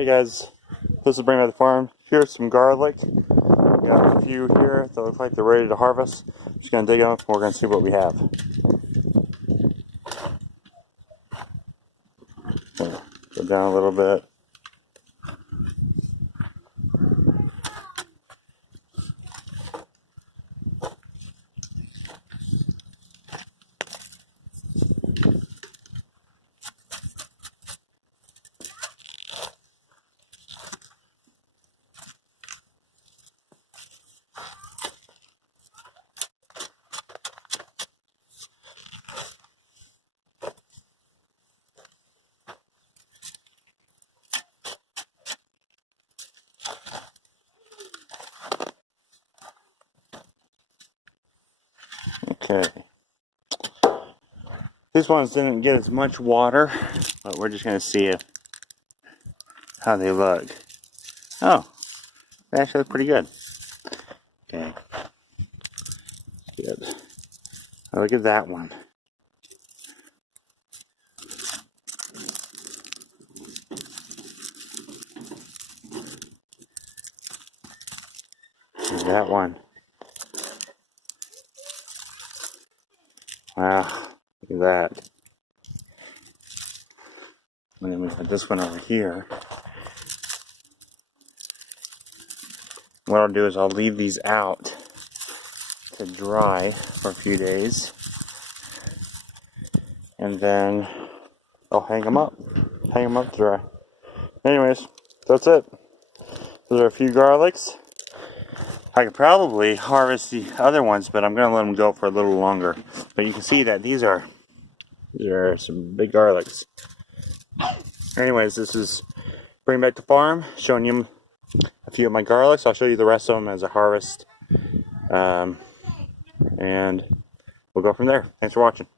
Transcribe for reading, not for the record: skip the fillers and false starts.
Hey guys, this is Bring Back the Farm. Here's some garlic. We got a few here that look like they're ready to harvest. Just gonna dig them up and we're gonna see what we have. Go down a little bit. Okay. These ones didn't get as much water, but we're just gonna see how they look. Oh, they actually look pretty good. Okay. Good. Oh, look at that one. Look at that one. Wow, look at that. And then we got this one over here. What I'll do is I'll leave these out to dry for a few days. And then I'll hang them up to dry. Anyways, that's it. Those are a few garlics. I could probably harvest the other ones, but I'm gonna let them go for a little longer. But you can see that these are some big garlics. Anyways, this is Bring Back the Farm, showing you a few of my garlics. I'll show you the rest of them as a harvest. And we'll go from there. Thanks for watching.